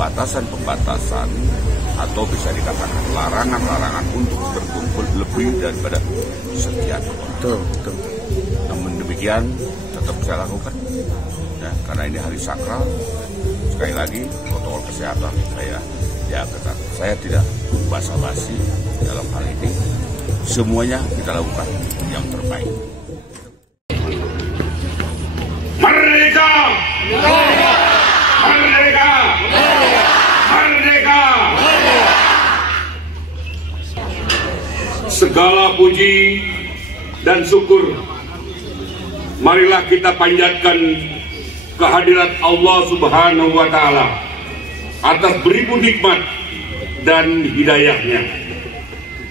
pembatasan atau bisa dikatakan larangan-larangan untuk berkumpul lebih daripada sekian. Betul. Namun demikian tetap saya lakukan, ya, karena ini hari sakral. Sekali lagi protokol kesehatan saya ketat. Saya tidak basa-basi dalam hal ini. Semuanya kita lakukan yang terbaik. Merdeka! Merdeka! Merdeka! Merdeka! Segala puji dan syukur marilah kita panjatkan kehadirat Allah Subhanahu wa Ta'ala atas beribu nikmat dan hidayahnya,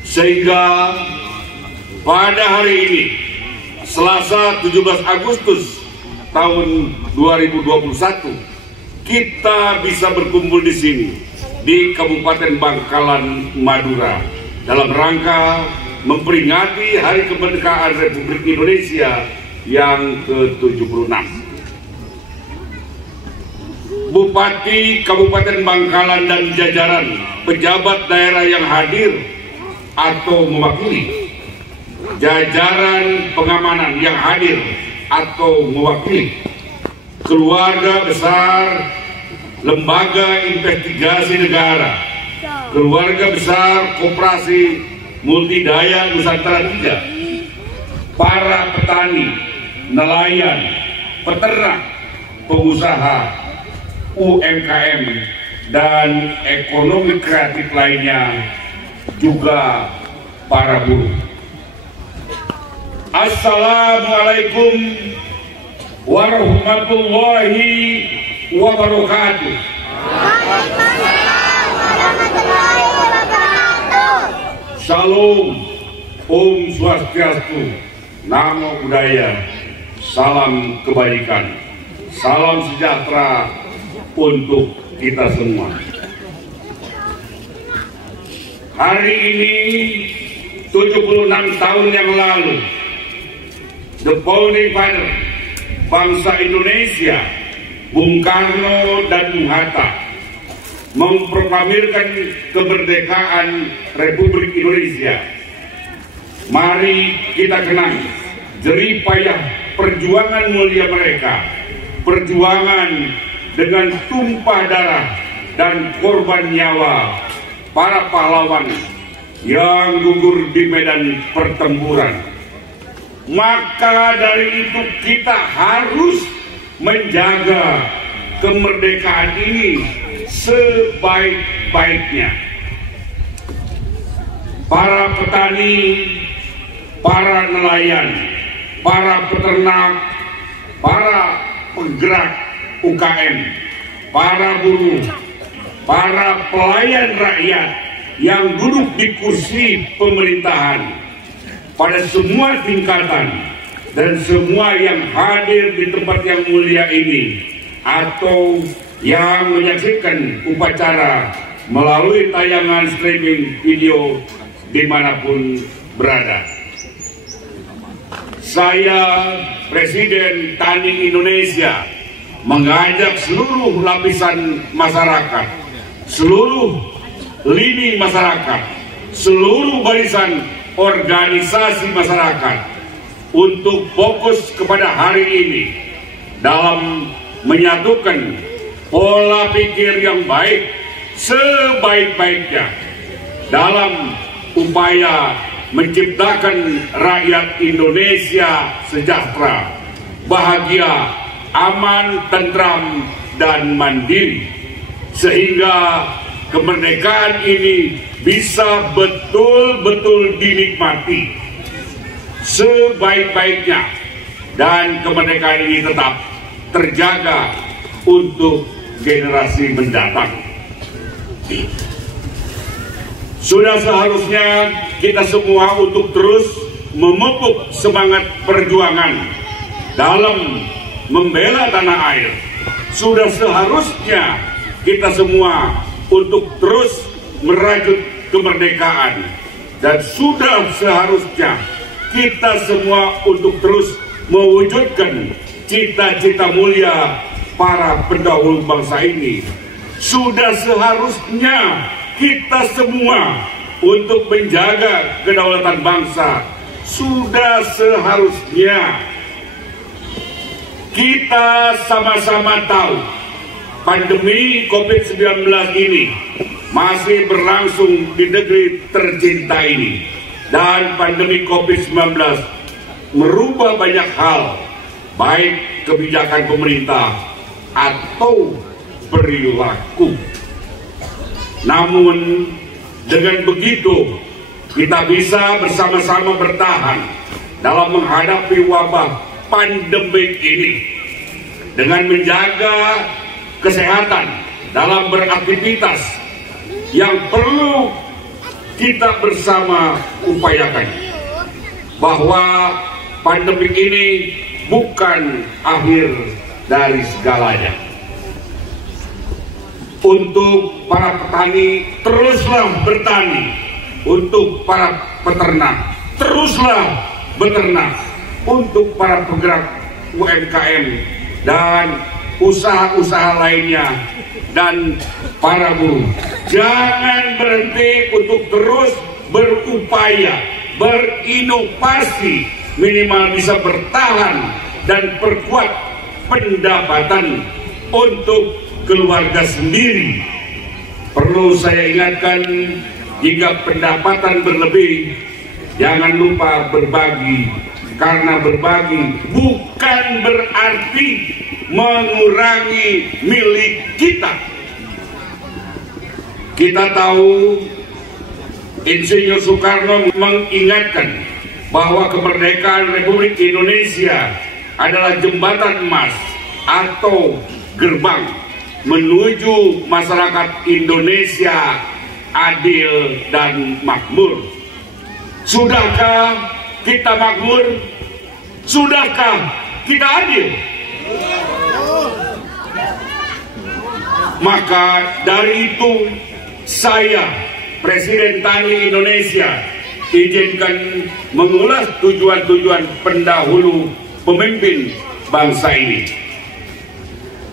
sehingga pada hari ini Selasa 17 Agustus tahun 2021 kita bisa berkumpul di sini di Kabupaten Bangkalan, Madura dalam rangka memperingati Hari Kemerdekaan Republik Indonesia yang ke-76. Bupati Kabupaten Bangkalan dan jajaran pejabat daerah yang hadir atau mewakili, jajaran pengamanan yang hadir atau mewakili, keluarga besar Lembaga Investigasi Negara, keluarga besar Koperasi Multidaya Nusantara 3, para petani, nelayan, peternak, pengusaha, UMKM, dan ekonomi kreatif lainnya, juga para buruh. Assalamualaikum warahmatullahi wabarakatuh. Shalom, Om Swastiastu, Namo Buddhaya, salam kebaikan, salam sejahtera untuk kita semua. Hari ini 76 tahun yang lalu, the founding father bangsa Indonesia, Bung Karno dan Bung Hatta, memproklamirkan kemerdekaan Republik Indonesia. Mari kita kenang jerih payah perjuangan mulia mereka, perjuangan dengan tumpah darah dan korban nyawa para pahlawan yang gugur di medan pertempuran. Maka dari itu kita harus menjaga kemerdekaan ini sebaik-baiknya. Para petani, para nelayan, para peternak, para penggerak UKM, para buruh, para pelayan rakyat yang duduk di kursi pemerintahan pada semua tingkatan dan semua yang hadir di tempat yang mulia ini atau yang menyaksikan upacara melalui tayangan streaming video dimanapun berada. Saya, Presiden Tani Indonesia, mengajak seluruh lapisan masyarakat, seluruh lini masyarakat, seluruh barisan organisasi masyarakat untuk fokus kepada hari ini dalam menyatukan pola pikir yang baik sebaik-baiknya dalam upaya menciptakan rakyat Indonesia sejahtera, bahagia, aman, tentram, dan mandiri, sehingga kemerdekaan ini bisa betul-betul dinikmati sebaik-baiknya dan kemerdekaan ini tetap terjaga untuk generasi mendatang. Sudah seharusnya kita semua untuk terus memupuk semangat perjuangan dalam membela tanah air. Sudah seharusnya kita semua untuk terus merajut kemerdekaan, dan sudah seharusnya kita semua untuk terus mewujudkan cita-cita mulia para pendahulu bangsa ini Sudah seharusnya kita semua untuk menjaga kedaulatan bangsa. Sudah seharusnya kita sama-sama tahu pandemi COVID-19 ini masih berlangsung di negeri tercinta ini. Dan pandemi COVID-19 merubah banyak hal, baik kebijakan pemerintah atau perilaku. Namun dengan begitu kita bisa bersama-sama bertahan dalam menghadapi wabah pandemi ini dengan menjaga kesehatan dalam beraktivitas yang perlu kita bersama upayakan, bahwa pandemi ini bukan akhir dari segalanya. Untuk para petani, teruslah bertani. Untuk para peternak, teruslah beternak. Untuk para penggerak UMKM dan usaha-usaha lainnya, dan para buruh, jangan berhenti untuk terus berupaya, berinovasi, minimal bisa bertahan dan perkuat pendapatan untuk keluarga sendiri. Perlu saya ingatkan, jika pendapatan berlebih, jangan lupa berbagi, karena berbagi bukan berarti mengurangi milik kita. Kita tahu Insinyur Soekarno mengingatkan bahwa kemerdekaan Republik Indonesia adalah jembatan emas atau gerbang menuju masyarakat Indonesia adil dan makmur. Sudahkah kita makmur? Sudahkah kita adil? Maka dari itu saya, Presiden Tani Indonesia, izinkan mengulas tujuan-tujuan pendahulu pemimpin bangsa ini.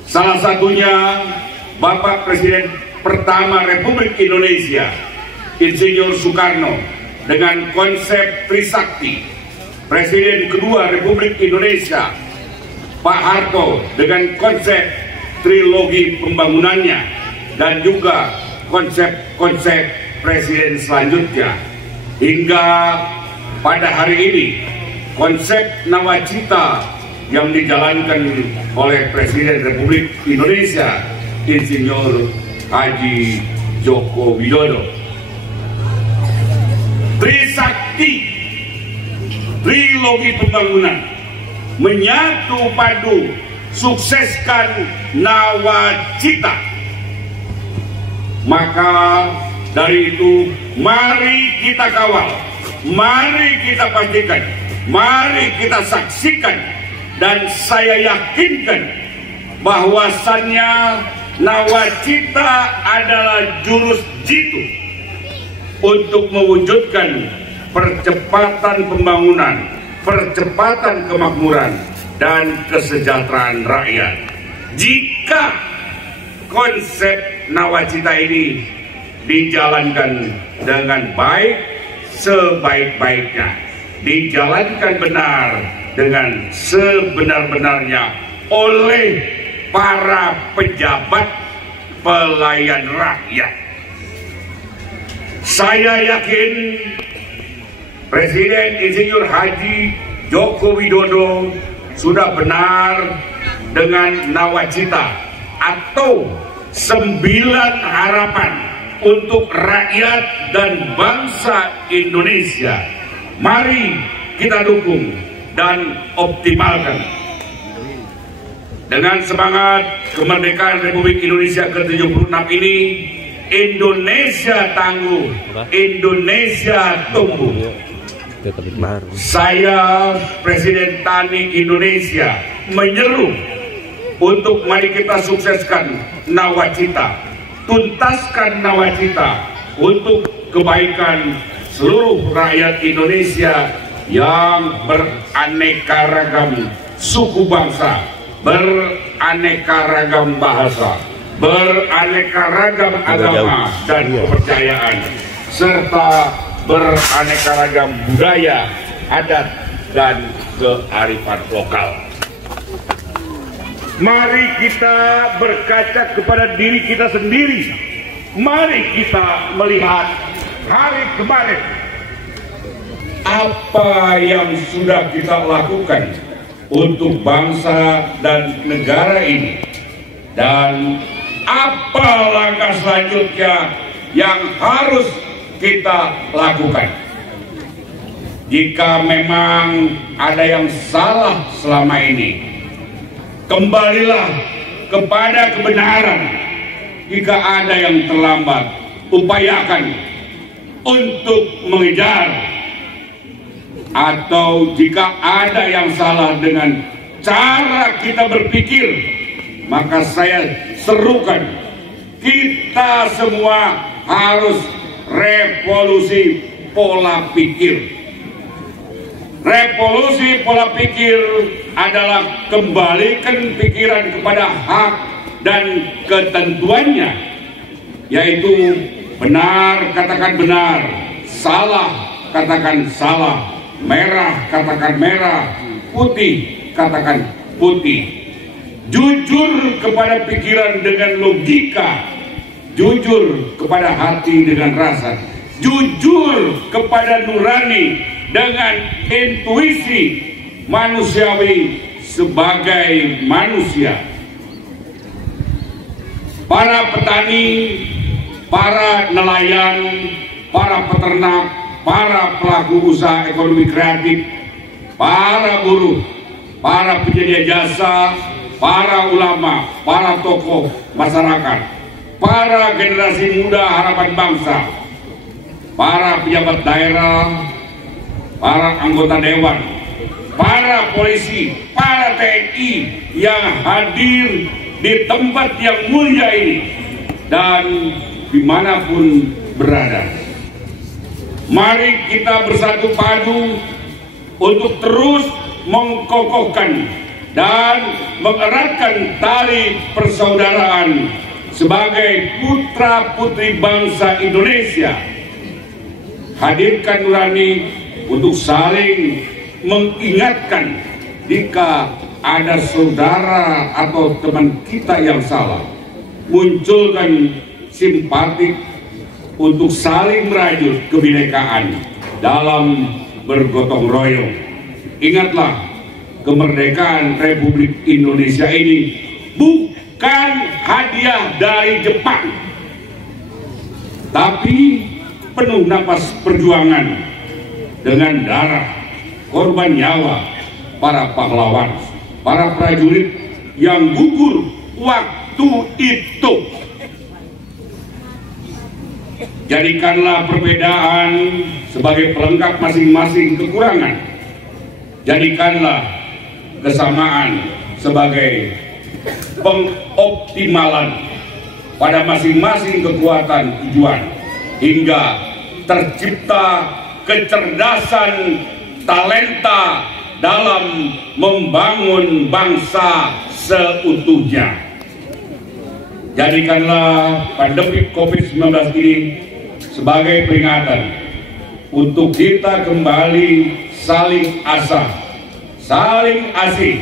Salah satunya Bapak Presiden pertama Republik Indonesia, Insinyur Soekarno, dengan konsep Trisakti. Presiden kedua Republik Indonesia, Pak Harto, dengan konsep trilogi pembangunannya, dan juga konsep-konsep presiden selanjutnya, hingga pada hari ini konsep nawacita yang dijalankan oleh Presiden Republik Indonesia, Insinyur Haji Joko Widodo. Trisakti, trilogi pembangunan, menyatu padu sukseskan nawacita. Maka dari itu mari kita kawal, mari kita pastikan, mari kita saksikan, dan saya yakinkan bahwasannya nawacita adalah jurus jitu untuk mewujudkan percepatan pembangunan, percepatan kemakmuran, dan kesejahteraan rakyat. Jika konsep nawacita ini dijalankan dengan baik, sebaik-baiknya, dijalankan benar dengan sebenar-benarnya oleh para pejabat pelayan rakyat, saya yakin Presiden Insinyur Haji Joko Widodo sudah benar dengan nawacita atau 9 harapan untuk rakyat dan bangsa Indonesia. Mari kita dukung dan optimalkan. Dengan semangat kemerdekaan Republik Indonesia ke-76 ini, Indonesia tangguh, Indonesia tumbuh. Saya, Presiden Tani Indonesia, menyeru untuk mari kita sukseskan nawacita, tuntaskan nawacita untuk kebaikan seluruh rakyat Indonesia yang beraneka ragam suku bangsa, beraneka ragam bahasa, beraneka ragam agama dan kepercayaan, serta beraneka ragam budaya, adat, dan kearifan lokal. Mari kita berkaca kepada diri kita sendiri. Mari kita melihat hari kemarin, apa yang sudah kita lakukan untuk bangsa dan negara ini, dan apa langkah selanjutnya yang harus kita lakukan. Jika memang ada yang salah selama ini, kembalilah kepada kebenaran. Jika ada yang terlambat, upayakan untuk mengejar. Atau jika ada yang salah dengan cara kita berpikir, maka saya serukan, kita semua harus revolusi pola pikir. Revolusi pola pikir adalah kembalikan pikiran kepada hak dan ketentuannya, yaitu benar katakan benar, salah katakan salah, merah katakan merah, putih katakan putih. Jujur kepada pikiran dengan logika, jujur kepada hati dengan rasa, jujur kepada nurani dengan intuisi manusiawi sebagai manusia. Para petani, para nelayan, para peternak, para pelaku usaha ekonomi kreatif, para buruh, para penyedia jasa, para ulama, para tokoh masyarakat, para generasi muda harapan bangsa, para pejabat daerah, para anggota dewan, para polisi, para TNI yang hadir di tempat yang mulia ini dan dimanapun berada. Mari kita bersatu padu untuk terus mengkokohkan dan mengeratkan tali persaudaraan sebagai putra putri bangsa Indonesia. Hadirkan nurani untuk saling mengingatkan jika ada saudara atau teman kita yang salah. Munculkan simpatik untuk saling merajut kebinekaan dalam bergotong royong. Ingatlah, kemerdekaan Republik Indonesia ini bukan hadiah dari Jepang, tapi penuh napas perjuangan dengan darah, korban nyawa para pahlawan, para prajurit yang gugur waktu itu. Jadikanlah perbedaan sebagai pelengkap masing-masing kekurangan. Jadikanlah kesamaan sebagai pengoptimalan pada masing-masing kekuatan tujuan, hingga tercipta kecerdasan talenta dalam membangun bangsa seutuhnya. Jadikanlah pandemi COVID-19 ini sebagai peringatan untuk kita kembali saling asah, saling asih,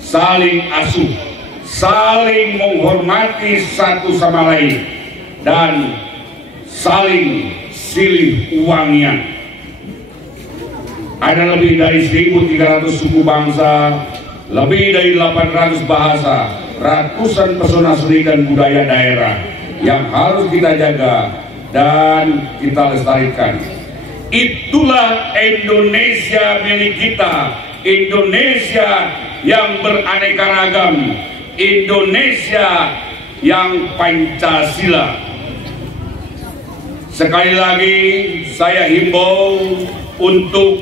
saling asuh, saling menghormati satu sama lain, dan saling silih wangian. Ada lebih dari 1.300 suku bangsa, lebih dari 800 bahasa, ratusan pesona seni dan budaya daerah yang harus kita jaga dan kita lestarikan. Itulah Indonesia milik kita, Indonesia yang beraneka ragam, Indonesia yang Pancasila. Sekali lagi saya himbau untuk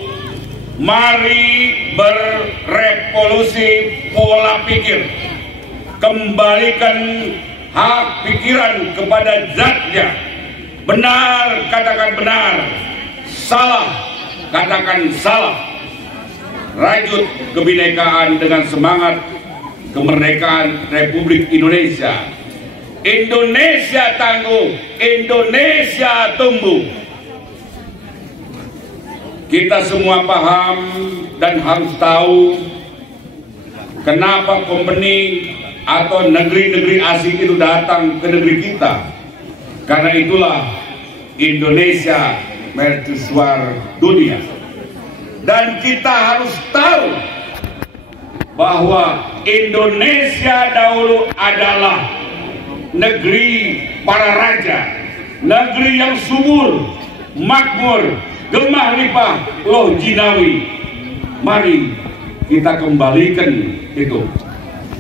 mari berevolusi pola pikir. Kembalikan hak pikiran kepada zatnya. Benar katakan benar, salah katakan salah. Rajut kebinekaan dengan semangat kemerdekaan Republik Indonesia. Indonesia tangguh, Indonesia tumbuh. Kita semua paham dan harus tahu kenapa company atau negeri-negeri asing itu datang ke negeri kita. Karena itulah Indonesia mercusuar dunia. Dan kita harus tahu bahwa Indonesia dahulu adalah negeri para raja, negeri yang subur, makmur, gemah limpah, loh jinawi. Mari kita kembalikan itu.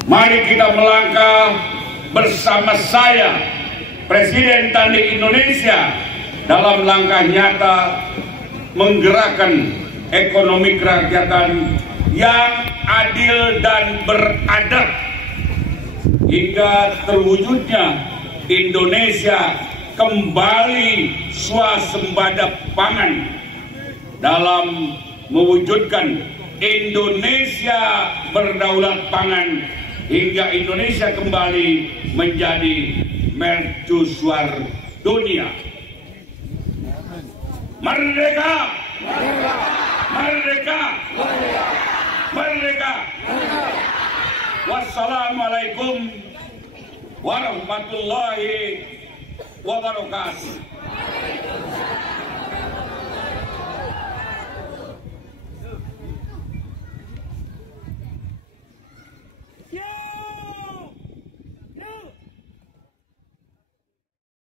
Mari kita melangkah bersama saya, Presiden Tani Indonesia, dalam langkah nyata menggerakkan ekonomi kerakyatan yang adil dan beradab hingga terwujudnya Indonesia kembali swasembada pangan dalam mewujudkan Indonesia berdaulat pangan hingga Indonesia kembali menjadi mercusuar dunia. Merdeka! Merdeka! Merdeka! Wassalamualaikum warahmatullahi wabarakatuh.